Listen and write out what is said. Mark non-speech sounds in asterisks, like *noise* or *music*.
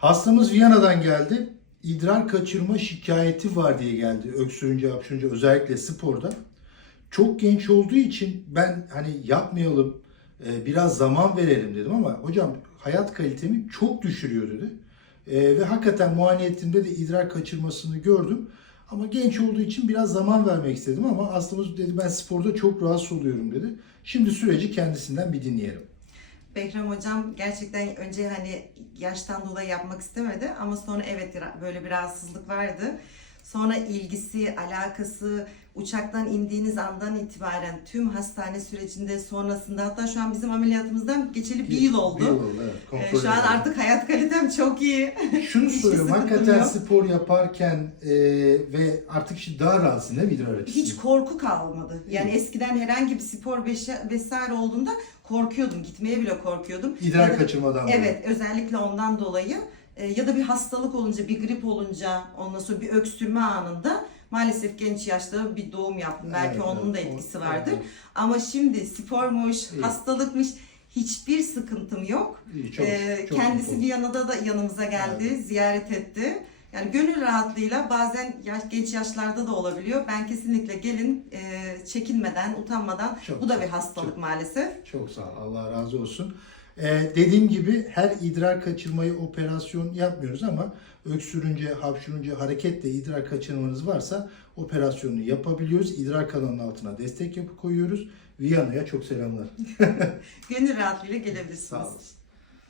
Hastamız Viyana'dan geldi. İdrar kaçırma şikayeti var diye geldi. Öksürünce, hapşırınca özellikle sporda. Çok genç olduğu için ben hani yapmayalım, e, biraz zaman verelim dedim ama hocam hayat kalitemi çok düşürüyor dedi. E, ve hakikaten muayene ettiğimde de idrar kaçırmasını gördüm. Ama genç olduğu için biraz zaman vermek istedim ama hastamız dedi ben sporda çok rahatsız oluyorum dedi. Şimdi süreci kendisinden bir dinleyelim. Behram hocam gerçekten önce hani yaştan dolayı yapmak istemedi ama sonra evet böyle bir rahatsızlık vardı. Sonra ilgisi, alakası, uçaktan indiğiniz andan itibaren tüm hastane sürecinde sonrasında hatta şu an bizim ameliyatımızdan geçeli bir yıl oldu. Bir yıl oldu evet. Ee, şu an artık hayat kalitem çok iyi. *laughs* Şunu soruyorum hakikaten yok. spor yaparken e, ve artık şimdi daha rahatsın değil mi idrar açısından? Hiç korku kalmadı. Yani eskiden herhangi bir spor vesaire olduğunda korkuyordum. Gitmeye bile korkuyordum. İdrar Ya da- kaçırmadan. Evet, özellikle ondan dolayı e, ya da bir hastalık olunca, bir grip olunca, ondan sonra bir öksürme anında maalesef genç yaşta bir doğum yaptım. Belki Evet, onun da evet. etkisi vardır. evet. Ama şimdi spormuş, İyi. hastalıkmış hiçbir sıkıntım yok. İyi, çok, Ee, çok kendisi mutlu bir yanında da yanımıza geldi, ziyaret etti. Yani gönül rahatlığıyla bazen yaş, genç yaşlarda da olabiliyor. Ben kesinlikle gelin e, çekinmeden, utanmadan. Çok Bu da bir hastalık çok. maalesef. Çok sağ ol. Allah razı olsun. Ee, dediğim gibi her idrar kaçırmayı operasyon yapmıyoruz ama öksürünce, hapşırınca, hareketle idrar kaçırmanız varsa operasyonunu yapabiliyoruz. İdrar kanalının altına destek yapı koyuyoruz. Viyana'ya çok selamlar. *laughs* Gönül rahatlığıyla gelebilirsiniz. Sağ olasın.